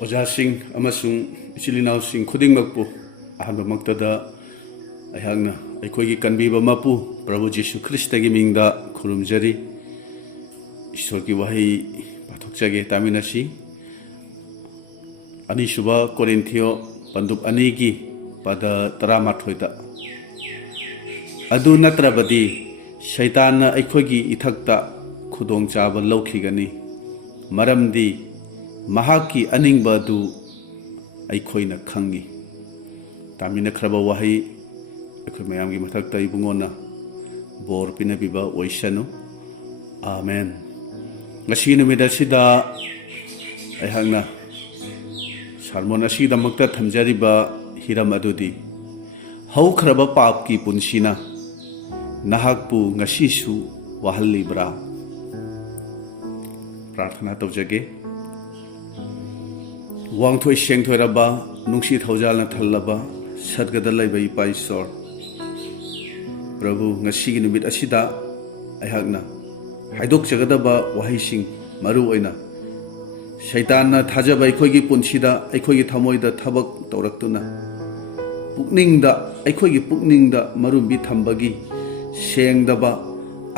오자싱 아마숭 이칠리나우싱 खुदिंगमकपु अहमक्तदा अहंगना अखोगी कनबीब मपु प्रभु जीशु ख्रिस्टगी मिंगदा खुरुमजरी ईश्वर की वही पाथोकजगे तामिनसी अनिसुबा कोरिन्थियो पंदुप अनीगी पद 18 अदु नत्रबदी शैतान अखोगी इथक्ता खुदोंग चाब लौखिगनी मरमदी महाकी अनिंग अदु अखोइना खंगी तामिना खरबा वही अखोइ मयामगी मथक्ता इबुंगोना बोर पिनबिबा ओइसनु आमेन ngasi numit asida aihangna sarmon asidamukta thamjariba hiram adudi haukraba pap ki punsina nahakpu ngasi su wahalibra prarthana tawjage wangthoi sengthoiraba nungsi thaujalna thallaba sadgada laiba ipa isor prabhu ngasi gi numit asida aihangna हाइदोक जगदबा वहाइसिंग मरु ओइना शैतानना थाजबा अखोगी पुनसिदा अखोगी थमोइदा थबक तौरक्तुना पुकनिंगदा अखोगी पुकनिंगदा मरुबी थंबगी सेंगदबा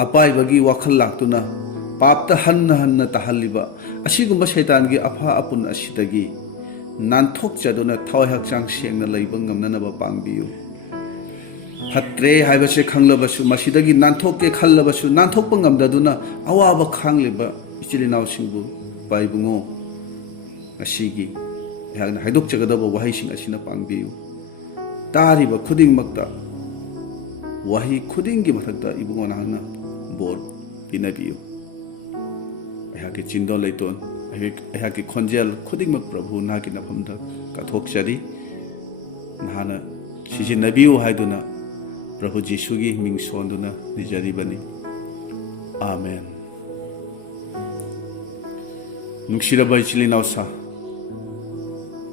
अपाइबगी वखल लाक्तुना पापता हन्न हन्न तहल्लिबा असिगुंबा शैतानगी अफा अपुन असिदगी नानथोक जदुना थावै हक्चांग सेंगना लैबा ngamnanaba पांगबियु फत्रे हाइबसे खंगलबसु मसिदगी नानथोके खल्लबसु नानथोकप ngamdaduna awaba khangलिबा इचिलिनावसिंगबु पाइबुंगो ngasiगी यागना हाइदोक जगदबा वहाइसिंग असिना पांगबियु तारिबा खुदिंगमक्ता वही खुदिंगी मथक्ता Ibungo नाहना bore पिनबियु अहाके चिंदो लैतोन अहाके खोंजेल खुदिंगमक प्रभु नाकी नफमदा कथोकचरी नाहना सिजिनबियु हाइदुना प्रभु जीशु की Ming सोंदुना निजरिबनी आमेन नुक्सिरबा इचिलिनावसा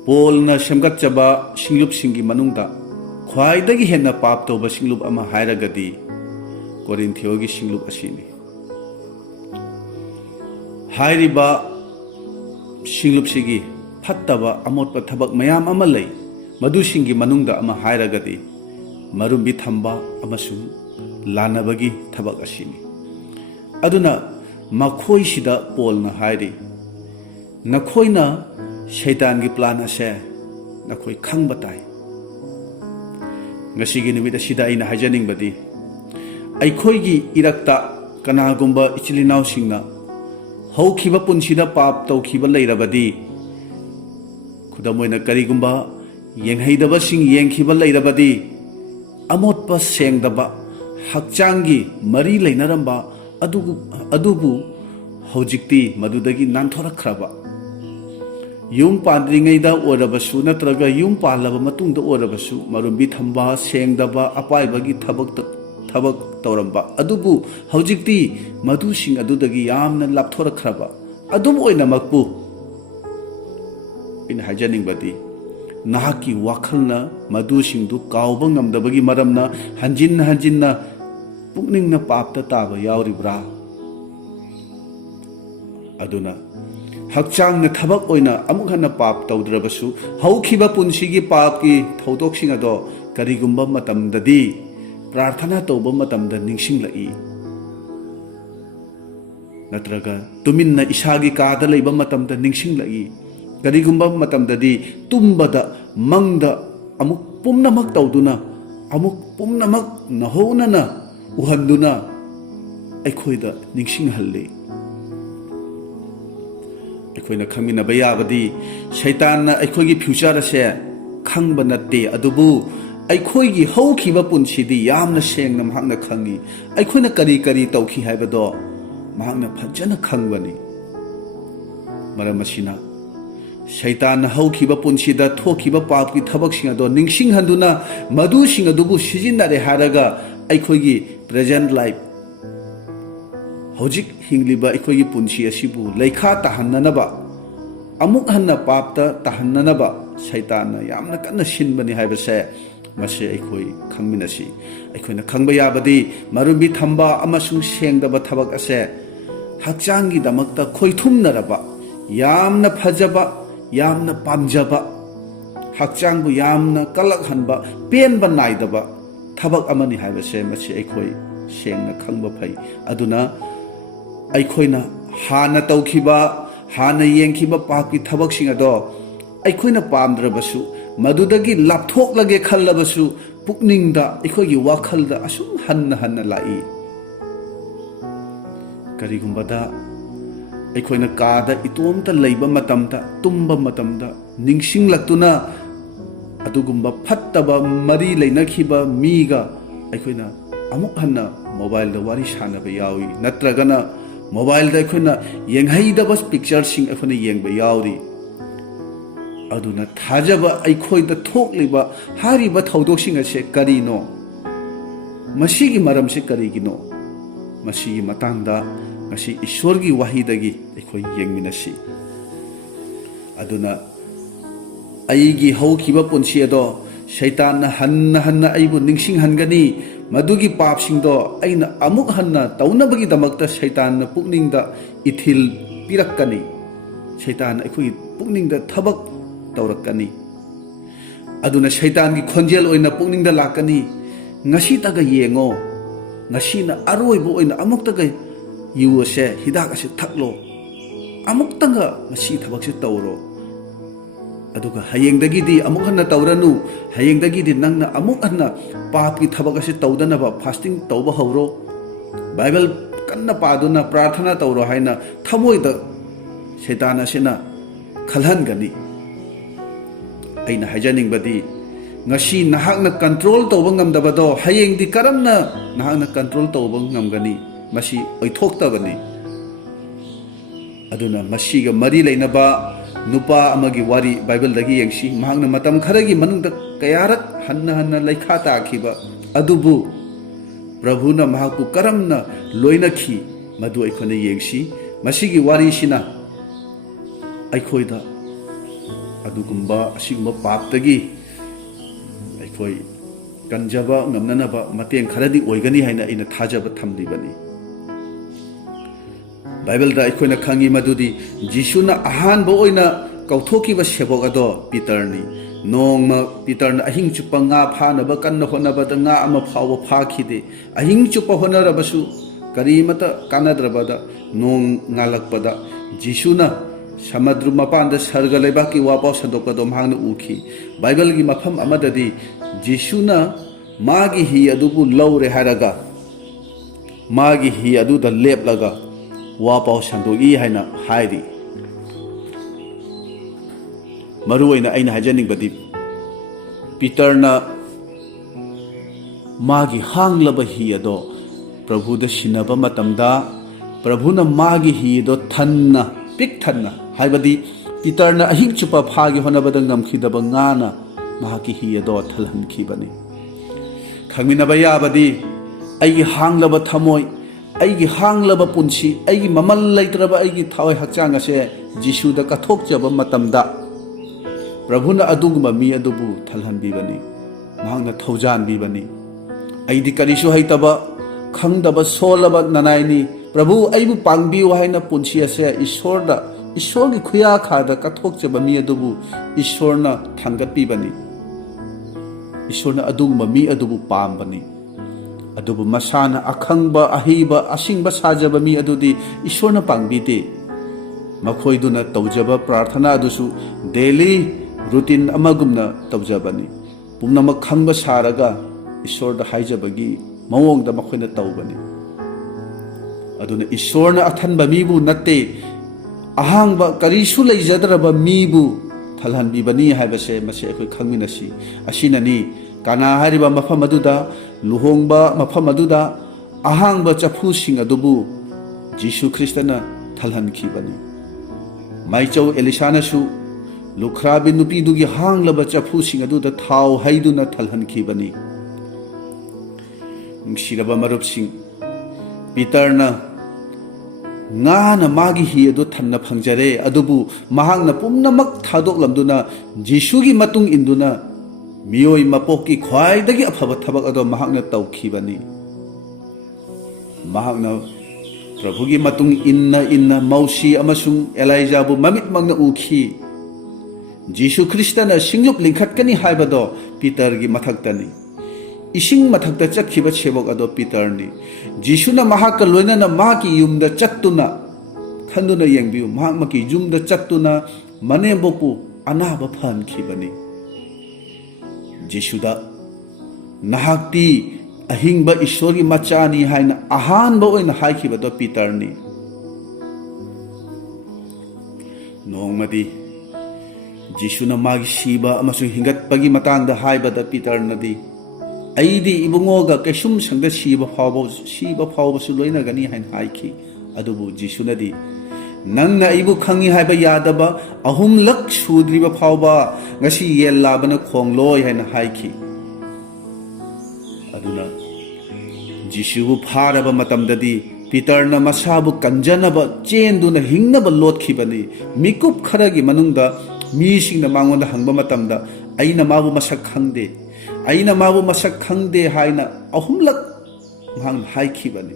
पोलना सेमगतचबा सिंगलुपसिंगी मनुंगदा ख्वाइदगी हेन्ना पाप तौबा सिंगलुप अमा हायरगदी कोरिन्थियोगी सिंगलुप असिनी हायरिबा सिंगलुपसिगी फत्तबा अमोटपा थबक मयाम अमा लै मदुसिंगी मनुंगदा अमा हायरगदी मरुंबी थंबा अमसुं लानबगी थबक असिनी अदुना मखोइसिदा पोलना हायरि नखोइना शैतानगी प्लान असे नखोइ खंगबा ताइ ngasiगी नुमित असिदा आइना हायजनिंगबदी अखोइगी इरक्ता कनागुंबा इचिलिनावसिंगना हौखिबा पुनसिदा पाप तौखिबा लैरबदी खुदमोइना करिगुंबा येंहैदबसिंग येंखिबा लैरबदी अमोटपा सेंगदबा हक्चांगी मरी लेनरंबा अदुबु हौजिक्ति मदुदगी नानथोरखरबा युम पाद्रिङैदा ओरबसु नत्रगा युम पालबा मतुंगदा ओरबसु मरुंबी थंबा सेंगदबा अपाइबगी थबक तौरंबा अदुबु हौजिक्ति मदुसिंग अदुदगी यामना लापथोरखरबा अदुम ओइनमकपु इन हाइजनिंगबदी नाकी वाखलना मदुसिंगदु काउबा ngamdabagi maramna hanjinna pukningna papta taba yauribra aduna hakchangna thabak oina amuk hanna pap tawdrabasu haukhiba punsigi papki thaudoksing ado karigumba matamdadi prarthana tawba matamda ningsinglai natraga tuminna isagi kaada leiba matamda ningsinglai करिगुंबा मतमददी तुम्बदा मंगदा अमुक पुमनमक तौदुना अमुक पुमनमक नहोनना उहंदुना अखोइदा निंगसिंगहल्ले अखोइना खंगिनबा याबदी शैतानना अखोइगी future असे खंगबा नत्ते अदुबु अखोइगी हौखिबा पुनसिदी यामना सेंगना महंगना खंगी अखोइना करी करी तौखि हाइबदो महंगना फजना खंगबनी मरमसिना शैतान हौखिबा पुनसिदा थोखिबा पापकी थबकसिंग अदो निंगसिंग हंदुना मदुसिंग अदुबु सिजिननारे हारगा अखोइगी present life हौजिक हिंगलिबा अखोइगी पुनसि असिबु लैखा ताहन्ननबा अमुक हन्ना पापता ताहन्ननबा शैतानना यामना कन्ना सिनबनि हाइबसे मसे अखोइ खंगमिनसि अखोइना खंगबा याबदी मरुबी थंबा अमसुंग सेंगदबा थबक असे हक्चांगी दमकता खोइथुमनरबा यामना फजबा यामना पामजबा हक्चांगबु यामना कलकहनबा पेनबा नाइदबा थबक अमनि हाइबसे मछि अखोय सेंगना खंगबा फै अदुना अखोयना हाना तौखिबा हाना येंखिबा पापकी थबकसिंग अदो अखोयना पामद्रबसु मदुदगी लापथोकलगे खल्लबसु पुकनिंगदा अखोयगी वाखलदा असुम हन्ना हन्ना लाई करिगुंबदा अखोयना कादा इतोमता लैबा मतमदा तुम्बा मतमदा निंगसिंगलक्तुना अदुगुंबा फत्तबा मरी लैनखिबा मीगा अखोयना अमुक हन्ना मोबाइल दा वारी सानबा यावी नत्रगना मोबाइल दा अखोयना येंगहैदबा पिक्चर सिंग अखोयना येंगबा यावरी अदुना थाजबा अखोयदा थोकलिबा हारिबा थौदोकसिंग असे करिनो मसीगी मरमसे करिगिनो मसीगी मतंगदा मसी ईश्वरगी वाहिदगी अखोय येंगमिनसी अदुना अईगी हौखिबा पुंसी अदो शैतान हन्ना हन्ना अईबु निंगसिंग हनगनी मदुगी पापसिंगदो अईना अमुक हन्ना तौनबगी दमकता शैतान पुकनिंगदा इथिल पिरक्कनी शैतान अखोय पुकनिंगदा थबक तौरक्कनी अदुना शैतान की खोंजेल ओइना पुकनिंगदा लाकनी ngasi taga yengo ngasi na aroi bo oina amuk taga yu se hidak ase thaklo amuk tanga ngasi thabak se tawro aduga hayeng dagi di amuk hanna tawranu hayeng dagi di nangna amuk hanna pap ki thabak ase tawdana ba fasting tawba hawro bible kanna paduna prarthana tawro haina thamoi da shaitana sena khalhan gani aina hajaning badi ngasi nahakna control tawba ngamdabado hayeng di karamna nahakna control tawba ngamgani masi oithoktabani aduna masiga mari leinaba nupa amagi wari bible dagi yengsi mahakna matam kharagi manungda kayarak hanna hanna laikha takhiba adubu prabhuna mahakpu karamna loinakhi madu aikhona yengsi masigi wari sina aikhoida adugumba asigumba paptagi अखोई कंजब ngमननब मतें खरदी ओइगनी हाइना इन थाजब थमलिबनी Bible दा अखोइना खंगी मदुदी जिसुना अहानब ओइना कौथोकीब सेबोक अदो पीटरनी Nongma पीटरना अहिंग चुप्पा nga फानब कन्न होनबदा nga अमा फाव फाखिदे अहिंग चुप्पा होनरबसु करीमता कानद्रबदा नोंग ngalakpada जिसुना समुद्र मपान सर्ग लेबाकी वापाव संदोकदो मांगना उखी बाइबल की मफम अमददी जिसुना मागी ही अदुबु लौरे हारगा मागी ही अदुदा लेपलगा वापाव संदोगी हाइना हाइरी मरुओइना अइना हाजनिंगबदी पीटरना मागी हांगलबा ही अदो प्रभुदा सिनबा मतमदा प्रभुना मागी ही दो थन्ना पिक थन्ना हाइबदी पीटरना अहिंग चुपा फागी होनबदा ngमखिदबा ngana mahaki hi ado thalhankhibani khangminaba yabadi aigi hanglaba thamoi aigi hanglaba punsi aigi mamal laitraba aigi thawai hakchang ase jisu da kathokjaba matamda prabhuna adugma mi adubu thalhanbibani mahangna thaujan bibani aidi karisu haitaba khangdaba solaba nanaini प्रभु आइबु पांगबिउ हाइना पुंसी असे ईश्वरदा ईश्वर की खुया खादा कथोकजबा मी अदुबु ईश्वरना थांगतपिबनी ईश्वरना अदुगुंबा मी अदुबु पामबनी अदुबु मसाना अखंगबा अहिबा असिंगबा साजबा मी अदुदी ईश्वरना पांगबिदे मखोइदुना तौजबा प्रार्थना अदुसु daily routine अमगुमना तौजबनी पुमनमक खंगबा सारगा ईश्वरदा हाइजबगी मवोंगदा मखोइना तौबनी अदुना ईश्वरना अथनबा मीबु नत्ते अहांगबा करिसु लैजद्रबा मीबु थलहनबिबनी हाइबसे मसे अखोइ खंगमिनसी असिननी काना हारिबा मफम अदुदा लुहोंगबा मफम अदुदा अहांगबा चफुसिंग अदुबु जीसु ख्रिस्टना थलहनखिबनी माइचौ एलिसानासु लुखराबि नुपीदुगी हांगलबा चफुसिंग अदुदा थाव हाइदुना थलहनखिबनी नुंसिरबा मरुपसिंग पीटरना ngana magi hi adu thanna phangjare adubu mahangna pumnamak thadoklamduna jisugi matung induna miyoi mapoki khwaidagi afaba thabak ado mahangna taukhibani mahangna prabhugi matung inna mausi amasung elijah bu mamit mangna ukhi जीशु ख्रिस्टना सिंगुप लिंखटकनी हाइबदो Peter की मथक्तनी इसिंग मथक्ता चखिबा सेवक अदो Peter नि जीशुना महाक लोइनना माकी युमदा चत्तुना खंदुना येंबियु महाक मकी युमदा चत्तुना मनेबोपु अनाबा फनखिबनी जीशुदा नहाक्ति अहिंगबा ईश्वर की मचानी हाइना अहानबा ओइना हाइखिबदो पीटर नि नोंगमदी जीशुना मागी सीबा अमसुंग हिंगतपगी मतंगदा हाइबदा पीटर नदी अईदी इबुंगोगा कैसुम संगदा सीबा फावबसु लोइनगनी हाइन हाइखि अदुबु जीशुनदी नंगना इबु खंगी हाइबा यादबा अहुमलक सुद्रिबा फावबा ngasi yel labana khongloi haina haiki aduna jishu pharaba matamdadi peter na masabu kanjanaba chenduna hingnaba lotkhibani mikup kharagi manungda mi singna mangonda hangba matamda aina mabu masak khangde haina ahumlak mang haikhibani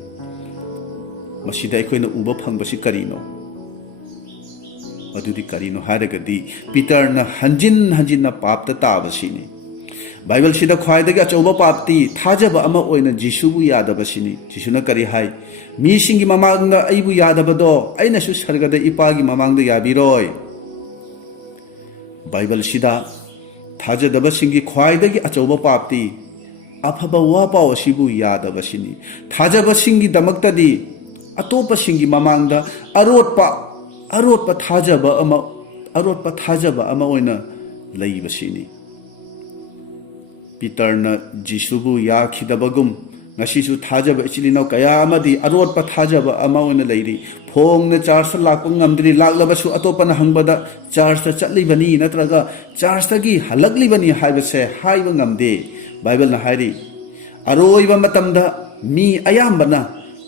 masida aikoina uba phangbasi karino अदुदी करीनो हारगदी Peter न हंजिन न पाप ताबसिनी Bible सिदा ख्वाइदगी अचौबा पापती थाजबा अमा ओइना जीशुबु यादबसिनी जीशुना करी हाय मीसिंगी ममांगदा अइबु यादबदो अइनासु सर्गदा इपागी ममांगदा याबिरोय बाइबल सिदा थाजदबसिंगी ख्वाइदगी अचौबा पापती अफबा वापाव असिबु यादबसिनी थाजबसिंगी दमक्तदी अतोपसिंगी ममांगदा अरोटपा थाजबा अमा ओइना लैबसिनी पीटर न जीशुबु याखिदबगुम ngasisu thajaba ichilino kaya amadi arodpa thajaba ama oina leiri phong na charge lakpa ngamdri laklabasu atopana hangbada charge ta chatlibani natraga charge ta gi halaklibani haibase haiba ngamde bible na hairi aroiba matamda mi ayambana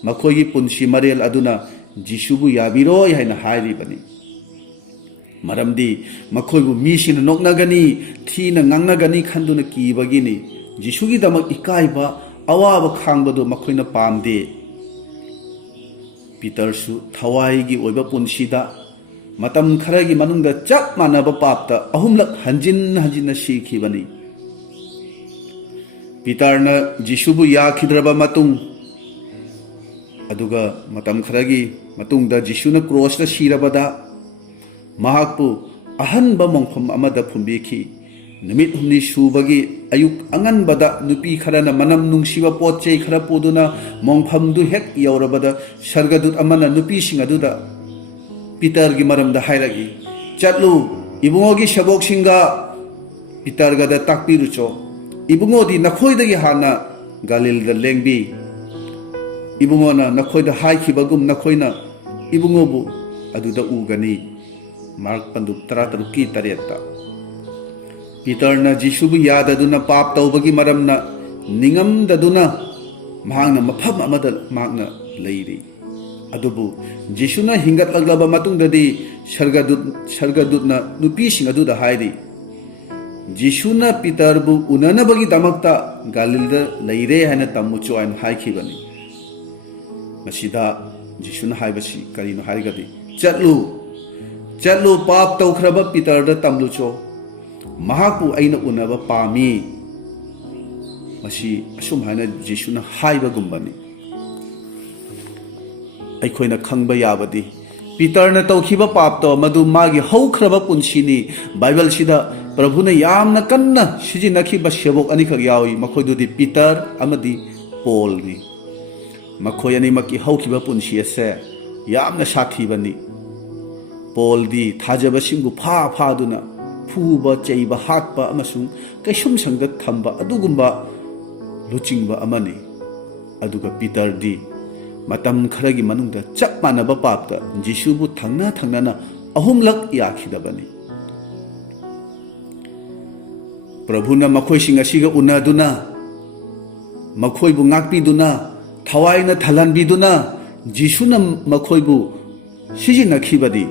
makhogi punsi marel aduna jisubu yabiroi haina hairi bani maramdi makhoibu mi sina noknagani thina ngangnagani khanduna kibagini jisugi damak ikaiba awaba khangbadu makhoina pamde peter su thawai gi oiba punsida matam kharagi manungda chap manaba papta ahumlak hanjin na sikhibani peter na jisubu yakhidraba matung aduga matam kharagi matungda jisuna cross na sirabada mahakpu ahanba mongkhom amada phumbikhi numit humni subagi ayuk anganbada nupi kharana manam nungsiba potchei khara poduna mongphamdu hek yaurabada sargadut amana nupi singaduda peter gi maramda hairagi chatlu ibungogi sabok singa peter gada takpirucho ibungodi nakhoidagi hana galilda lengbi ibungona nakhoida haikhibagum nakhoina ibungobu aduda ugani mark pandu 13 ki tareta peter na jisubu yadaduna pap tawbagi maramna ningamdaduna mahangna mapham amada magna leiri adubu jisuna hingat laglaba matungdadi sargadutna nupi sing aduda hairi jisuna peter bu unanabagi damakta galilda leire hana tamucho an haikhibani masida jisuna haibasi karino haigadi chatlu pap tawkhraba peter da tamlucho mahaku aina unaba pami masi asum hana jisuna haiba gumbani aikoina khangba yabadi peter na tawkhiba pap to madu magi haukraba punsini bible sida prabhuna yamna kanna sijinakhiba sebok ani khak yawi makhoidudi peter amadi paul ni makhoi ani maki haukhiba punsi ase yamna sathibani paul di thajaba singu pha duna fuba cheiba hatpa amasung kaisum sangda thamba adugumba luchingba amani aduga peter di matam kharagi manungda chap manaba papta jisubu thangna na ahumlak yakhidabani prabhuna makhoi singa siga unaduna makhoi bu ngakpi duna thawai na thalanbi duna jisuna makhoi bu sijina khibadi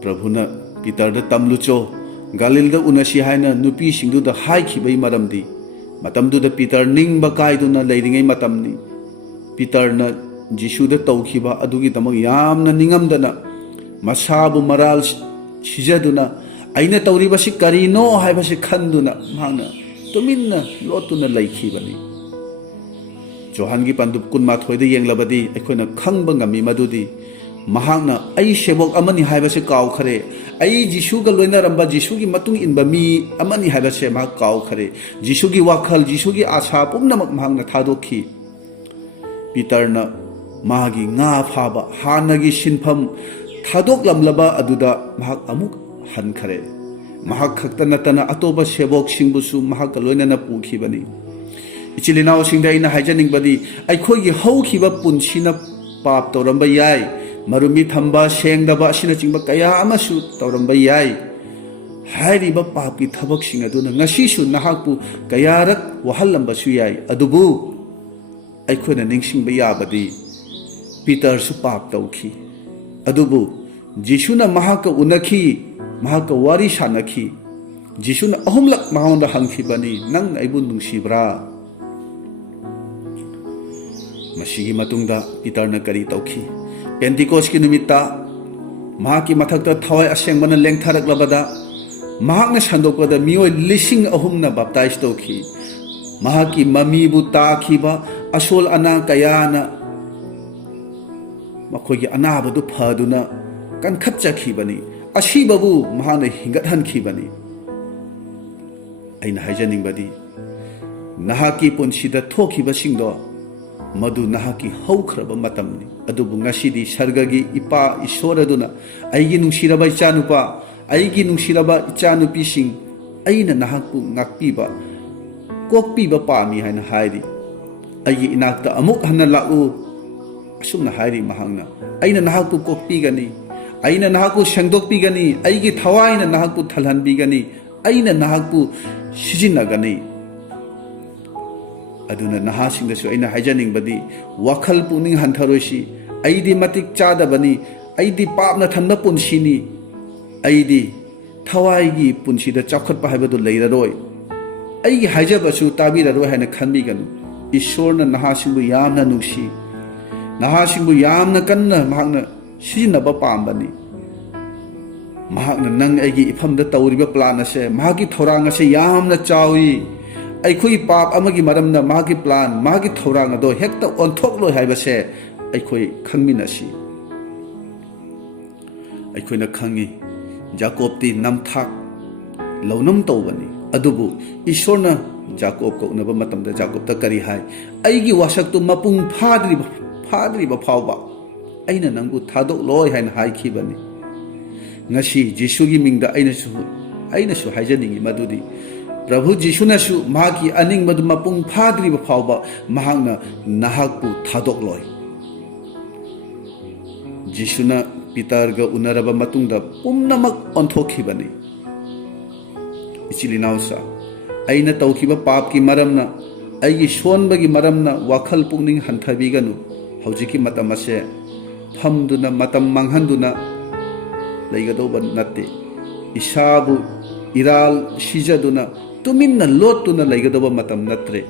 prabhuna peter da tamlucho galilda unasi haina nupi singdu da hai khibai maramdi matamdu da peter ningba kaiduna leiringai matamni peter na jisu da tawkhiba adugi tamak yamna ningamdana masabu maral सिजदुना अइना तौरिबसि करिनो हाइबसि खंदुना महांगना तुमिन्ना लोटुना लैखिबनी जोहानगी पंदुप कुनमाथोइदा येंगलबदी अखोइना खंगबा ngami मदुदी महांगना अई सेबोक अमनी हाइबसे काउखरे अई जिसुगा लोइनारंबा जिसुगी मतुंग इनबा मी अमनी हाइबसे मा काउखरे जिसुगी वाखल जिसुगी आशा पुमनमक महांगना थादोखी पीटरना मागी nga फाबा हानगी सिनफम थादोकलमलबा अदुदा महाक अमुक हनखरे महाक खक्ता नतना अतोबा सेबोक सिंगबुसु महाक लोइनाना पुखिबनी इचिलिनाव सिंगदा इना हाइजनिंगबदी अखोइगी हौखिबा पुनसिना पाप तौरंबा याय मरुमी थंबा सेंगदबा असिना चिंबा कया अमसु तौरंबा याय हाइरिबा पाप की थबक सिंग अदुना ngasisu nahakpu kayarak wahallambasu yai adubu अखोइना निंगसिंगबा याबदी पीटर सु पाप तौखी अदुबु जिसुना महाक उनखी महाक वारी सानखी जिसुना अहुमलक माउंदा हंखिबनी नंग आइबु नुंसिब्रा मसीगी मतुंगदा पीटरना करी तौखी पेंटिकोस की नुमित्ता महाकी मथक्ता थवाई असेंगबना लेंथारकलबदा महाकना संदोकदा मियोय लिसिंग अहुमना बाप्ताइज तौखी महाकी ममीबु ताखिबा असोल अना कयाना मखोगी अनाबदु फदुना कनखपचखिबनी असिबबु महाना हिंगतहनखिबनी अइना हाइजनिंगबदी नहाकी पुनसिदा थोखिबसिंगदो मधु नहाकी हौख्रबा मतमनी अदुबु ngasiदी सर्गगी इपा ईश्वर अदुना आइगी नुंसिरबा इचानुपा आइगी नुंसिरबा इचानुपीसिंग अइना नहाकु ngakpiba kokpiba पामी हाइना हाइरी आइगी इनाक्ता अमुक हन्ना लाउ असुमना हाइरी महांगना अइना नहाकु kokpigani अइना नहाकु सेंगदोकपिगनी आइगी थवाइना नहाकु थलहनबिगनी अइना नहाकु सिजिनगनी अदुना नहासिंगदसु अइना हाइजनिंगबदी वाखल पुनिंग हंथरोइसि अइदी मतिक चादबनी अइदी पापना थन्ना पुनसिनी अइदी थवाइगी पुनसिदा चौखटपा हाइबदु लैररोय अइगी हाइजबसु ताबिररोय हाइना खनबिगनु ईश्वरना नहासिंगबु यामना नुंसि नहासिंगबु यामना कन्ना महाकना सिजिनबा पामबनी महाकना नंग अइगी इफमदा तौरिबा प्लान असे महाकी थौरांग असे यामना चावी अखोई पाप अमगी मरमना मागी प्लान मागी थौरांग अदो हेक्ता ओंथोकलो हाइबसे अखोई खंगमिनसी अखोइना खंगी जाकोबती नमथाक लौनम तौबनी अदुबु ईश्वरना जाकोब को उनबा मतमदा जाकोबता करी हाय अइगी वासक्तु मपुंग फाद्रिबा फावबा अइना नंगु थादोकलोय हाइना हाइखिबनी ngasi जिसुगी मिंगदा अइनासु हाइजनिंगी मदुदी प्रभु जिसुनासु माकी अनिंग मदु मपुंग फाद्रिबा फावबा महांगना नाहकपु थादोकलोय जिसुना पीटरगा उनरबा मतुंगदा पुमनमक ओंथोखिबनी इचिलिनाउसा अइना तौखिबा पाप की मरमना अइगी सोनबगी मरमना वाखल पुंगनिंग हंथबिगनु हौजिकी मतम असे फमदुना मतम मांगहंदुना लैगदोबा नत्ते इसाबु इराल सिजदुना तुमिन्ना लोटुना लैगदोबा मतम नत्रे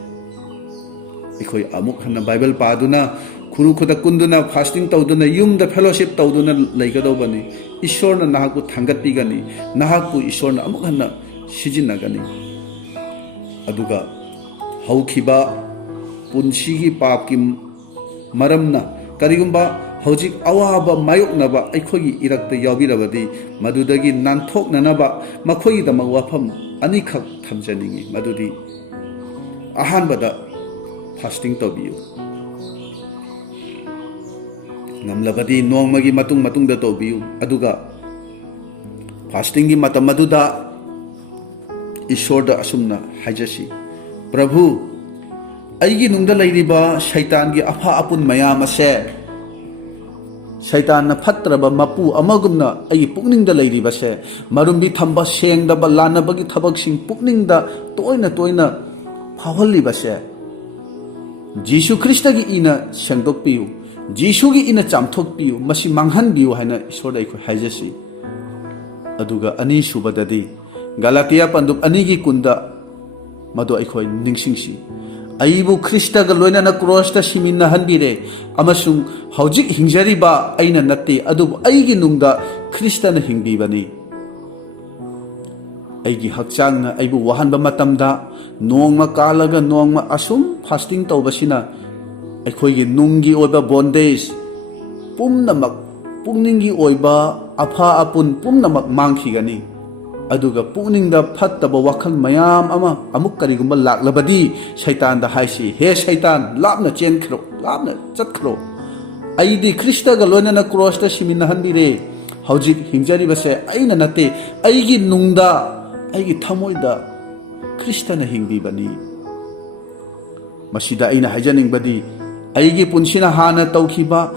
इखोई अमुक हन्ना बाइबल पादुना खुरु खुदा कुंदुना फास्टिंग तौदुना युमदा फेलोशिप तौदुना लैगदोबनी ईश्वरना नाहकु थांगतपिगनी नाहकु ईश्वरना अमुक हन्ना सिजिनगनी अदुगा हौखिबा पुनसिगी पापकी मरमना करिगुंबा हौजिक अवाबा मायोकनबा अखोगी इरक्ता याबिरबदी मदुदगी नानथोकननबा मखोईदमक वाफम अनिखक थमजनिंगी मदुदी अहानबदा फास्टिंग तौबियु नमलबदी नोंमगी मतुंगदा तौबियु अदुगा फास्टिंग की मतम मदुदा ईश्वरदा असुमना हाइजसी प्रभु अइगी नुंगदा लैरिबा शैतान की अफा अपुन मयाम असे शैतान फत्रब मपू अमगुमना अइ पुकनिंगदा लैरिबसे मरुंबी थंबा सेंगदबा लानबगी थबकसिंग पुकनिंगदा तोयना फावहल्लिबसे जीसु ख्रिस्ट की इना सेंगदोकपियु जीसु की इना चामथोकपियु मसी मांगहनबियु हाइना ईश्वर अइखो हाइजसी अदुगा अनि सुबददी गलातिया पंदुप अनि की कुंदा मदो अइखो निंगसिंगसी अइबु ख्रिस्टगा लोइनाना क्रॉसता सिमिन्ना हनबिरे अमसुंग हौजिक हिंजरिबा अइना नत्ते अदुबु अइगी नुंगदा ख्रिस्टना हिंगबिबनी ꯑꯩꯒꯤ ꯍꯛꯆꯥꯡꯅ ꯑꯩꯕꯨ ꯋꯥꯍꯟꯕ ꯃꯇꯝꯗ ꯅꯣꯡꯃ ꯀꯥꯜꯂꯒ ꯅꯣꯡꯃ ꯑꯁꯨꯝ ꯐꯥꯁꯇꯤꯡ ꯇꯧꯕꯁꯤꯅ ꯑꯩꯈꯣꯏꯒꯤ ꯅꯨꯡꯒꯤ ꯑꯣꯏꯕ ꯕꯣꯟꯗꯦꯖ ꯄꯨꯝꯅꯃꯛ, ꯄꯨꯛꯅꯤꯡꯒꯤ ꯑꯣꯏꯕ ꯑꯐ ꯑꯄꯨꯟ ꯄꯨꯝꯅꯃꯛ ꯃꯥꯡꯈꯤꯒꯅꯤ꯫ ꯑꯗꯨꯒ ꯄꯨꯛꯅꯤꯡꯗ ꯐꯠꯇꯕ ꯋꯥꯈꯜ ꯃꯌꯥꯝ ꯑꯃ ꯑꯃꯨꯛ ꯀꯔꯤꯒꯨꯝꯕ ꯂꯥꯛꯂꯕꯗꯤ ꯁꯩꯇꯥꯟꯗ ꯍꯥꯏꯁꯤ, ꯍꯦ ꯁꯩꯇꯥꯟ, ꯂꯥꯞꯅ ꯆꯦꯟꯈ꯭ꯔꯣ, ꯂꯥꯞꯅ ꯆꯠꯈ꯭ꯔꯣ, ꯑꯩꯗꯤ ꯈ꯭ꯔꯤꯁꯇꯒ ꯂꯣꯏꯅꯅ ꯀ꯭ꯔꯣꯁꯇ ꯁꯤꯃꯤꯟꯅꯍꯟꯕꯤꯔꯦ, ꯍꯧꯖꯤꯛ ꯍꯤꯡꯖꯔꯤꯕꯁꯦ ꯑꯩꯅ ꯅꯠꯇꯦ, ꯑꯩꯒꯤ ꯅꯨꯡꯗ, ꯑꯩꯒꯤ ꯊꯃꯣꯏꯗ ꯈ꯭ꯔꯤꯁꯇꯅ ꯍꯤꯡꯕꯤꯕꯅꯤ꯫ ꯃꯁꯤꯗ ꯑꯩꯅ ꯍꯥꯏꯖꯅꯤꯡꯕꯗꯤ ꯑꯩꯒꯤ ꯄꯨꯟꯁꯤꯅ ꯍꯥꯟꯅ ꯇꯧꯈꯤꯕ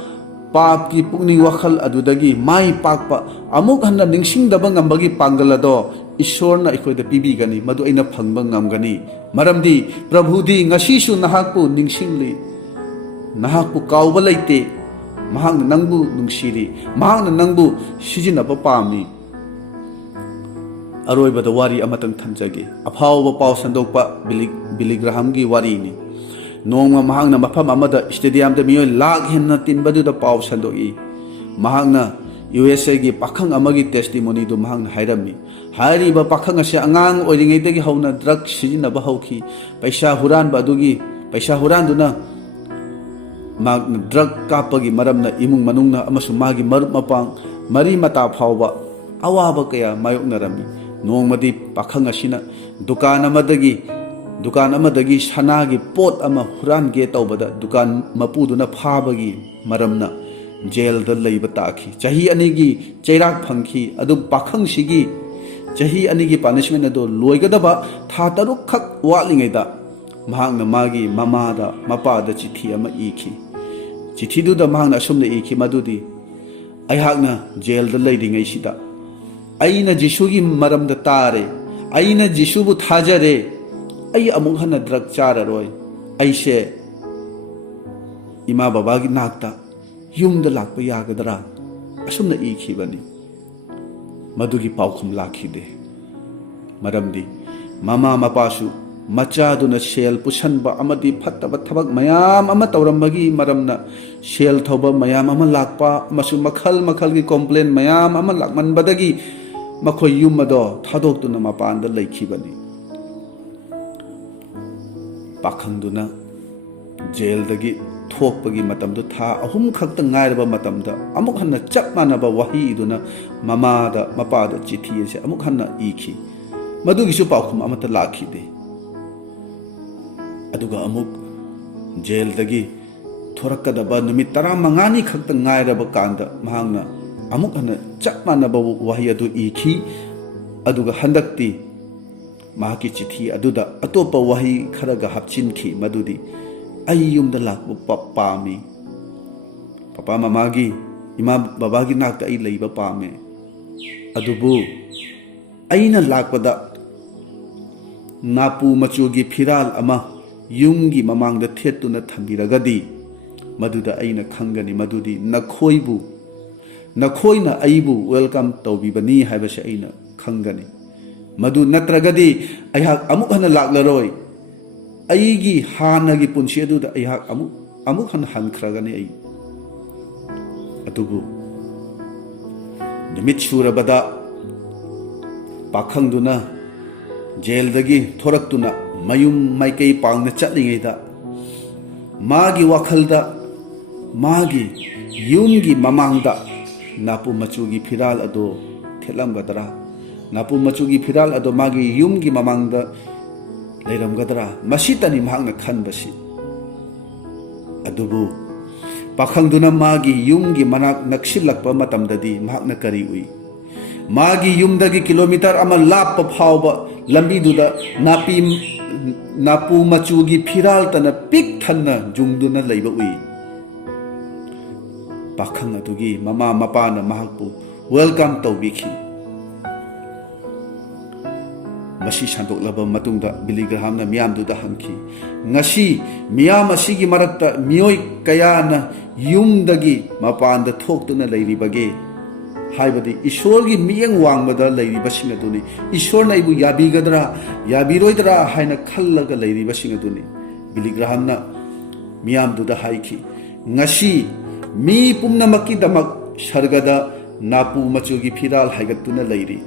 ꯄꯥꯞꯀꯤ ꯄꯨꯛꯅꯤꯡ ꯋꯥꯈꯜ ꯑꯗꯨꯗꯒꯤ ꯃꯥꯏ ꯄꯥꯛꯄ ꯑꯃꯨꯛ ꯍꯟꯅ ꯅꯤꯡꯁꯤꯡꯗꯕ ꯉꯝꯕꯒꯤ ꯄꯥꯡꯒꯜ ꯑꯗꯣ ꯏꯁꯣꯔꯅ ꯑꯩꯈꯣꯏꯗ ꯄꯤꯕꯤꯒꯅꯤ, ꯃꯗꯨ ꯑꯩꯅ ꯐꯪꯕ ꯉꯝꯒꯅꯤ꯫ ꯃꯔꯝꯗꯤ ꯄ꯭ꯔꯚꯨꯗꯤ ꯉꯁꯤꯁꯨ ꯅꯍꯥꯛꯄꯨ ꯅꯤꯡꯁꯤꯡꯂꯤ, ꯅꯍꯥꯛꯄꯨ ꯀꯥꯎꯕ ꯂꯩꯇꯦ, ꯃꯍꯥꯛꯅ ꯅꯪꯕꯨ ꯅꯨꯡꯁꯤꯔꯤ, ꯃꯍꯥꯛꯅ ꯅꯪꯕꯨ ꯁꯤꯖꯤꯟꯅꯕ ꯄꯥꯝꯃꯤ꯫ ꯑꯔꯣꯏꯕꯗ ꯋꯥꯔꯤ ꯑꯃꯇꯪ ꯊꯝꯖꯒꯦ, ꯑꯐꯥꯎꯕ ꯄꯥꯎ ꯁꯟꯗꯣꯛꯄ ꯕꯤꯂꯤ ꯒ꯭ꯔꯥꯍꯥꯝꯒꯤ ꯋꯥꯔꯤꯅꯤ꯫ ꯅꯣꯡꯃ ꯃꯍꯥꯛꯅ ꯃꯐꯝ ꯑꯃꯗ ꯁ꯭ꯇꯦꯗꯤꯌꯝꯗ ꯃꯤꯑꯣꯏ ꯂꯥꯛ ꯍꯦꯟꯅ ꯇꯤꯟꯕꯗꯨꯗ ꯄꯥꯎ ꯁꯟꯗꯣꯛꯏ꯫ ꯃꯍꯥꯛꯅ USAꯒꯤ ꯄꯥꯈꯪ ꯑꯃꯒꯤ ꯇꯦꯁꯇꯤꯃꯣꯅꯤꯗꯨ ꯃꯍꯥꯛꯅ ꯍꯥꯏꯔꯝꯃꯤ꯫ ꯍꯥꯏꯔꯤꯕ ꯄꯥꯈꯪ ꯑꯁꯤ ꯑꯉꯥꯡ ꯑꯣꯏꯔꯤꯉꯩꯗꯒꯤ ꯍꯧꯅ ꯗ꯭ꯔꯒ ꯁꯤꯖꯤꯟꯅꯕ ꯍꯧꯈꯤ꯫ ꯄꯩꯁꯥ ꯍꯨꯔꯥꯟꯗꯨꯅ ꯃꯍꯥꯛꯅ ꯗ꯭ꯔꯒ ꯀꯥꯞꯄꯒꯤ ꯃꯔꯝꯅ ꯏꯃꯨꯡ ꯃꯅꯨꯡꯅ ꯑꯃꯁꯨꯡ ꯃꯥꯒꯤ ꯃꯔꯨꯞ ꯃꯄꯥꯡ ꯃꯔꯤ ꯃꯇꯥ ꯐꯥꯎꯕ ꯑꯋꯥꯕ ꯀꯌꯥ ꯃꯥꯌꯣꯛꯅꯔꯝꯃꯤ꯫ ꯅꯣꯡꯃꯗꯤ ꯄꯥꯈꯪ ꯑꯁꯤꯅ ꯗꯨꯀꯥꯟ ꯑꯃꯗꯒꯤ ꯁꯅꯥꯒꯤ ꯄꯣꯠ ꯑꯃ ꯍꯨꯔꯥꯟꯒꯦ ꯇꯧꯕꯗ ꯗꯨꯀꯥꯟ ꯃꯄꯨꯗꯨꯅ ꯐꯥꯕꯒꯤ ꯃꯔꯝꯅ ꯖꯦꯜꯗ ꯂꯩꯕ ꯇꯥꯈꯤ꯫ ꯆꯍꯤ 2ꯒꯤ ꯆꯩꯔꯥꯛ ꯐꯪꯈꯤ꯫ ꯑꯗꯨ ꯄꯥꯈꯪꯁꯤꯒꯤ ꯆꯍꯤ 2ꯒꯤ ꯄꯥꯅꯤꯁꯃꯦꯟ ꯑꯗꯨ ꯂꯣꯏꯒꯗꯕ ꯊꯥ 3 ꯈꯛ ꯋꯥꯠꯂꯤꯉꯩꯗ ꯃꯍꯥꯛꯅ ꯃꯥꯒꯤ ꯃꯄꯥꯗ ꯆꯤꯊꯤ ꯑꯃ ꯏꯈꯤ꯫ ꯆꯤꯊꯤꯗꯨꯗ ꯃꯍꯥꯛꯅ ꯑꯁꯨꯝꯅ ꯏꯈꯤ ꯃꯗꯨꯗꯤ, ꯑꯩꯍꯥꯛꯅ ꯖꯦꯜꯗ ꯂꯩꯔꯤꯉꯩꯁꯤꯗ ꯑꯩꯅ ꯖꯤꯁꯨꯒꯤ ꯃꯔꯝꯗ ꯇꯥꯔꯦ, ꯑꯩꯅ ꯖꯤꯁꯨꯕꯨ ꯊꯥꯖꯔꯦ, ꯑꯩ ꯑꯃꯨꯛ ꯍꯟꯅ ꯗ꯭ꯔꯒ ꯆꯥꯔꯔꯣꯏ, ꯑꯩꯁꯦ ꯏꯃꯥ ꯕꯕꯥꯒꯤ ꯅꯥꯛꯇ ꯌꯨꯝꯗ ꯂꯥꯛꯄ ꯌꯥꯒꯗ꯭ꯔꯥ? ꯑꯁꯨꯝꯅ ꯏꯈꯤꯕꯅꯤ꯫ ꯃꯗꯨꯒꯤ ꯄꯥꯎꯈꯨꯝ ꯂꯥꯛꯈꯤꯗꯦ꯫ ꯃꯔꯝꯗꯤ ꯃꯃꯥ ꯃꯄꯥꯁꯨ ꯃꯆꯥꯗꯨꯅ ꯁꯦꯜ ꯄꯨꯁꯟꯕ ꯑꯃꯗꯤ ꯐꯠꯇꯕ ꯊꯕꯛ ꯃꯌꯥꯝ ꯑꯃ ꯇꯧꯔꯝꯕꯒꯤ ꯃꯔꯝꯅ ꯁꯦꯜ ꯊꯧꯕ ꯃꯌꯥꯝ ꯑꯃ ꯂꯥꯛꯄ ꯑꯃꯁꯨꯡ ꯃꯈꯜ ꯃꯈꯜꯒꯤ ꯀꯣꯝꯄ꯭ꯂꯦꯟ ꯃꯌꯥꯝ ꯑꯃ ꯂꯥꯛꯃꯟꯕꯗꯒꯤ ꯃꯈꯣꯏ ꯌꯨꯝ ꯑꯗꯣ ꯊꯥꯗꯣꯛꯇꯨꯅ ꯃꯄꯥꯟꯗ ꯂꯩꯈꯤꯕꯅꯤ꯫ ꯄꯥꯈꯪꯗꯨꯅ ꯖꯦꯜꯗꯒꯤ ꯊꯣꯛꯄꯒꯤ ꯃꯇꯝꯗꯨ ꯊꯥ 3 ꯈꯛꯇ ꯉꯥꯏꯔꯕ ꯃꯇꯝꯗ ꯑꯃꯨꯛ ꯍꯟꯅ ꯆꯞ ꯃꯥꯟꯅꯕ ꯋꯥꯍꯩ ꯏꯗꯨꯅ ꯃꯄꯥꯗ ꯆꯤꯊꯤ ꯑꯁꯤ ꯑꯃꯨꯛ ꯍꯟꯅ ꯏꯈꯤ꯫ ꯃꯗꯨꯒꯤꯁꯨ ꯄꯥꯎꯈꯨꯝ ꯑꯃꯠꯇ ꯂꯥꯛꯈꯤꯗꯦ꯫ ꯑꯗꯨꯒ ꯑꯃꯨꯛ ꯖꯦꯜꯗꯒꯤ ꯊꯣꯔꯛꯀꯗꯕ ꯅꯨꯃꯤꯠ 15ꯅꯤ ꯈꯛꯇ ꯉꯥꯏꯔꯕ ꯀꯥꯟꯗ ꯃꯍꯥꯛꯅ ꯑꯃꯨꯛ ꯍꯟꯅ ꯆꯞ ꯃꯥꯟꯅꯕ ꯋꯥꯍꯩ ꯑꯗꯨ ꯏꯈꯤ꯫ ꯑꯗꯨꯒ ꯍꯟꯗꯛꯇꯤ ꯃꯍꯥꯛꯀꯤ ꯆꯤꯊꯤ ꯑꯗꯨꯗ ꯑꯇꯣꯞꯄ ꯋꯥꯍꯩ ꯈꯔꯒ ꯍꯥꯞꯆꯤꯟꯈꯤ, ꯃꯗꯨꯗꯤ ꯑꯩ ꯌꯨꯝꯗ ꯂꯥꯛꯄ ꯄꯥꯝꯃꯤ, ꯏꯃꯥ ꯕꯕꯥꯒꯤ ꯅꯥꯛꯇ ꯑꯩ ꯂꯩꯕ ꯄꯥꯝꯃꯦ, ꯑꯗꯨꯕꯨ ꯑꯩꯅ ꯂꯥꯛꯄꯗ ꯅꯥꯄꯨ ꯃꯆꯨꯒꯤ ꯐꯤꯔꯥꯜ ꯑꯃ ꯌꯨꯝꯒꯤ ꯃꯃꯥꯡꯗ ꯊꯦꯠꯇꯨꯅ ꯊꯝꯕꯤꯔꯒꯗꯤ ꯃꯗꯨꯗ ꯑꯩꯅ ꯈꯪꯒꯅꯤ ꯃꯗꯨꯗꯤ ꯅꯈꯣꯏꯅ ꯑꯩꯕꯨ ꯋꯦꯜꯀꯝ ꯇꯧꯕꯤꯕꯅꯤ ꯍꯥꯏꯕꯁꯦ ꯑꯩꯅ ꯈꯪꯒꯅꯤ꯫ ꯃꯗꯨ ꯅꯠꯇ꯭ꯔꯒꯗꯤ ꯑꯩꯍꯥꯛ ꯑꯃꯨꯛ ꯍꯟꯅ ꯂꯥꯛꯂꯔꯣꯏ, ꯑꯩꯒꯤ ꯍꯥꯟꯅꯒꯤ ꯄꯨꯟꯁꯤ ꯑꯗꯨꯗ ꯑꯩꯍꯥꯛ ꯑꯃꯨꯛ ꯍꯟꯅ ꯍꯟꯈ꯭ꯔꯒꯅꯤ ꯑꯩ꯫ ꯑꯗꯨꯕꯨ ꯅꯨꯃꯤꯠ ꯁꯨꯔꯕꯗ ꯄꯥꯈꯪꯗꯨꯅ ꯖꯦꯜꯗꯒꯤ ꯊꯣꯔꯛꯇꯨꯅ ꯃꯌꯨꯝ ꯃꯥꯏꯀꯩ ꯄꯥꯡꯅ ꯆꯠꯂꯤꯉꯩꯗ ꯃꯥꯒꯤ ꯋꯥꯈꯜꯗ ꯃꯥꯒꯤ ꯌꯨꯝꯒꯤ ꯃꯃꯥꯡꯗ ꯅꯥꯄꯨ ꯃꯆꯨꯒꯤ ꯐꯤꯔꯥꯜ ꯑꯗꯨ ꯊꯦꯠꯂꯝꯒꯗ꯭ꯔꯥ? ꯅꯥꯄꯨ ꯃꯆꯨꯒꯤ ꯐꯤꯔꯥꯜ ꯑꯗꯨ ꯃꯥꯒꯤ ꯌꯨꯝꯒꯤ ꯃꯃꯥꯡꯗ ꯂꯩꯔꯝꯒꯗ꯭ꯔꯥ? ꯃꯁꯤꯇꯅꯤ ꯃꯍꯥꯛꯅ ꯈꯟꯕꯁꯤ꯫ ꯑꯗꯨꯕꯨ ꯄꯥꯈꯪꯗꯨꯅ ꯃꯥꯒꯤ ꯌꯨꯝꯒꯤ ꯃꯅꯥꯛ ꯅꯛꯁꯤꯜꯂꯛꯄ ꯃꯇꯝꯗꯗꯤ ꯃꯍꯥꯛꯅ ꯀꯔꯤ ꯎꯏ? ꯃꯥꯒꯤ ꯌꯨꯝꯗꯒꯤ ꯀꯤꯂꯣꯃꯤꯇꯔ ꯑꯃ ꯂꯥꯞꯄ ꯐꯥꯎꯕ ꯂꯝꯕꯤꯗꯨꯗ ꯅꯥꯄꯨ ꯃꯆꯨꯒꯤ ꯐꯤꯔꯥꯜꯇꯅ ꯄꯤꯛ ꯊꯟꯅ ꯌꯨꯡꯗꯨꯅ ꯂꯩꯕ ꯎꯏ꯫ ꯄꯥꯈꯪ ꯑꯗꯨꯒꯤ ꯃꯃꯥ ꯃꯄꯥꯅ ꯃꯍꯥꯛꯄꯨ ꯋꯦꯜꯀꯝ ꯇꯧꯕꯤꯈꯤ꯫ ꯃꯁꯤ ꯁꯟꯗꯣꯛꯂꯕ ꯃꯇꯨꯡꯗ ꯕꯤꯂꯤ ꯒ꯭ꯔꯥꯍꯥꯝꯅ ꯃꯤꯌꯥꯝꯗꯨꯗ ꯍꯪꯈꯤ, ꯉꯁꯤ ꯃꯤꯌꯥꯝ ꯑꯁꯤꯒꯤ ꯃꯔꯛꯇ ꯃꯤꯑꯣꯏ ꯀꯌꯥꯅ ꯌꯨꯝꯗꯒꯤ ꯃꯄꯥꯟꯗ ꯊꯣꯛꯇꯨꯅ ꯂꯩꯔꯤꯕꯒꯦ? ꯍꯥꯏꯕꯗꯤ ꯏꯁꯣꯔꯒꯤ ꯃꯤꯠꯌꯦꯡ ꯋꯥꯡꯃꯗ ꯂꯩꯔꯤꯕꯁꯤꯡ ꯑꯗꯨꯅꯤ꯫ ꯏꯁꯣꯔꯅ ꯑꯩꯕꯨ ꯌꯥꯕꯤꯒꯗ꯭ꯔꯥ ꯌꯥꯕꯤꯔꯣꯏꯗ꯭ꯔꯥ ꯍꯥꯏꯅ ꯈꯜꯂꯒ ꯂꯩꯔꯤꯕꯁꯤꯡ ꯑꯗꯨꯅꯤ꯫ ꯕꯤꯂꯤ ꯒ꯭ꯔꯥꯍꯥꯝꯅ ꯃꯤꯌꯥꯝꯗꯨꯗ ꯍꯥꯏꯈꯤ, ꯉꯁꯤ ꯃꯤ ꯄꯨꯝꯅꯃꯛꯀꯤꯗꯃꯛ ꯁꯔꯒꯗ ꯅꯥꯄꯨ ꯃꯆꯨꯒꯤ ꯐꯤꯔꯥꯜ ꯍꯥꯏꯒꯠꯇꯨꯅ ꯂꯩꯔꯤ꯫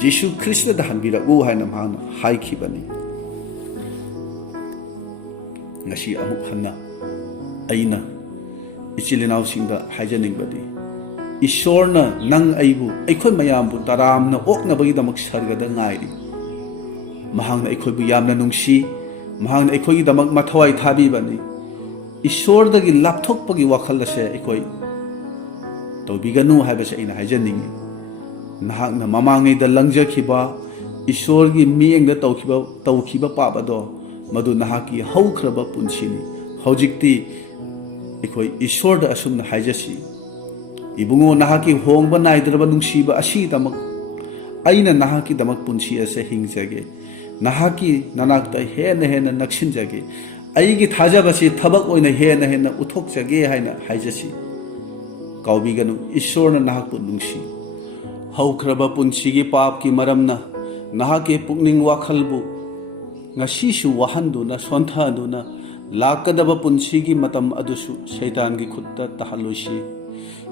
ꯖꯤꯁꯨ ꯈ꯭ꯔꯤꯁꯇꯗ ꯍꯟꯕꯤꯔꯛꯎ ꯍꯥꯏꯅ ꯃꯍꯥꯛꯅ ꯍꯥꯏꯈꯤꯕꯅꯤ꯫ ꯉꯁꯤ ꯑꯃꯨꯛ ꯍꯟꯅ ꯑꯩꯅ ꯏꯆꯤꯜ ꯏꯅꯥꯎꯁꯤꯡꯗ ꯍꯥꯏꯖꯅꯤꯡꯕꯗꯤ ꯏꯁꯣꯔꯅ ꯅꯪ ꯑꯩꯕꯨ ꯑꯩꯈꯣꯏ ꯃꯌꯥꯝꯕꯨ ꯇꯔꯥꯝꯅ ꯑꯣꯛꯅꯕꯒꯤꯗꯃꯛ ꯁꯔꯒꯗ ꯉꯥꯏꯔꯤ꯫ ꯃꯍꯥꯛꯅ ꯑꯩꯈꯣꯏꯕꯨ ꯌꯥꯝꯅ ꯅꯨꯡꯁꯤ, ꯃꯍꯥꯛꯅ ꯑꯩꯈꯣꯏꯒꯤꯗꯃꯛ ꯃꯊꯋꯥꯏ ꯊꯥꯕꯤꯕꯅꯤ꯫ ꯏꯁꯣꯔꯗꯒꯤ ꯂꯥꯞꯊꯣꯛꯄꯒꯤ ꯋꯥꯈꯜ ꯑꯁꯦ ꯑꯩꯈꯣꯏ ꯇꯧꯕꯤꯒꯅꯨ ꯍꯥꯏꯕꯁꯦ ꯑꯩꯅ ꯍꯥꯏꯖꯅꯤꯡꯉꯤ꯫ ꯅꯍꯥꯛꯅ ꯃꯃꯥꯡꯉꯩꯗ ꯂꯪꯖꯈꯤꯕ ꯏꯁꯣꯔꯒꯤ ꯃꯤꯠꯌꯦꯡꯗ ꯇꯧꯈꯤꯕ ꯄꯥꯞ ꯑꯗꯣ ꯃꯗꯨ ꯅꯍꯥꯛꯀꯤ ꯍꯧꯈ꯭ꯔꯕ ꯄꯨꯟꯁꯤꯅꯤ꯫ ꯍꯧꯖꯤꯛꯇꯤ ꯑꯩꯈꯣꯏ ꯏꯁꯣꯔꯗ ꯑꯁꯨꯝꯅ ꯍꯥꯏꯖꯁꯤ, ꯏꯕꯨꯡꯉꯣ, ꯅꯍꯥꯛꯀꯤ ꯍꯣꯡꯕ ꯅꯥꯏꯗ꯭ꯔꯕ ꯅꯨꯡꯁꯤꯕ ꯑꯁꯤꯒꯤꯗꯃꯛ ꯑꯩꯅ ꯅꯍꯥꯛꯀꯤꯗꯃꯛ ꯄꯨꯟꯁꯤ ꯑꯁꯦ ꯍꯤꯡꯖꯒꯦ, ꯅꯍꯥꯛꯀꯤ ꯅꯅꯥꯛꯇ ꯍꯦꯟꯅ ꯍꯦꯟꯅ ꯅꯛꯁꯤꯟꯖꯒꯦ, ꯑꯩꯒꯤ ꯊꯥꯖꯕꯁꯤ ꯊꯕꯛ ꯑꯣꯏꯅ ꯍꯦꯟꯅ ꯍꯦꯟꯅ ꯎꯠꯊꯣꯛꯆꯒꯦ ꯍꯥꯏꯅ ꯍꯥꯏꯖꯁꯤ꯫ ꯀꯥꯎꯕꯤꯒꯅꯨ, ꯏꯁꯣꯔꯅ ꯅꯍꯥꯛꯄꯨ ꯅꯨꯡꯁꯤ꯫ ꯍꯧꯈ꯭ꯔꯕ ꯄꯨꯟꯁꯤꯒꯤ ꯄꯥꯞꯀꯤ ꯃꯔꯝꯅ ꯅꯍꯥꯛꯀꯤ ꯄꯨꯛꯅꯤꯡ ꯋꯥꯈꯜꯕꯨ ꯉꯁꯤꯁꯨ ꯋꯥꯍꯟꯗꯨꯅ ꯁꯣꯟꯊꯗꯨꯅ ꯂꯥꯛꯀꯗꯕ ꯄꯨꯟꯁꯤꯒꯤ ꯃꯇꯝ ꯑꯗꯨꯁꯨ ꯁꯩꯇꯥꯟꯒꯤ ꯈꯨꯠꯇ ꯇꯥꯍꯜꯂꯣꯏꯁꯤ꯫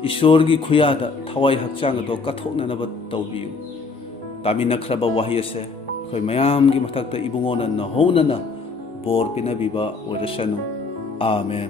ꯏꯁꯣꯔꯒꯤ ꯈꯨꯌꯥꯗ ꯊꯋꯥꯏ ꯍꯛꯆꯥꯡ ꯑꯗꯣ ꯀꯠꯊꯣꯛꯅꯅꯕ ꯇꯧꯕꯤꯌꯨ꯫ ꯇꯥꯃꯤꯟꯅꯈ꯭ꯔꯕ ꯋꯥꯍꯩ ꯑꯁꯦ ꯑꯩꯈꯣꯏ ꯃꯌꯥꯝꯒꯤ ꯃꯊꯛꯇ ꯏꯕꯨꯡꯉꯣꯅ ꯅꯧꯍꯧꯅꯅ ꯕꯣꯔ ꯄꯤꯅꯕꯤꯕ ꯑꯣꯏꯔꯁꯅꯨ꯫ ꯑꯥꯃꯦꯟ꯫